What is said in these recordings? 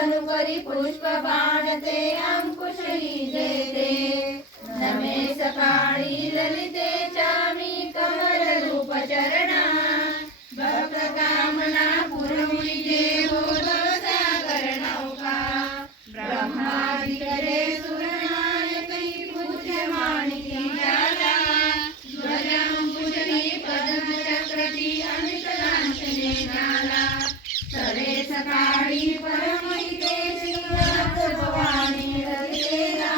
धनुकरी पुष्प बाणते अंकुश जेते नमे सकाळी ललिते चामी कमल रूप चरणा भक्त कामना पुरवणी देवो भवसागर नौका ब्रह्मादि करे सुरनायकी पूज्य माणिकी जाला ध्वजांकुशनी पद्म चक्रती अनितलांशने नाला सरे सकाळी परमहिते सिंहास भवानी ललितेला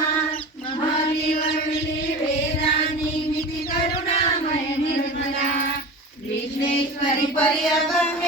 महाली वर्णिली वेदांनी मिति करुणामय निर्मला विघ्नेश्वरी पर्यगम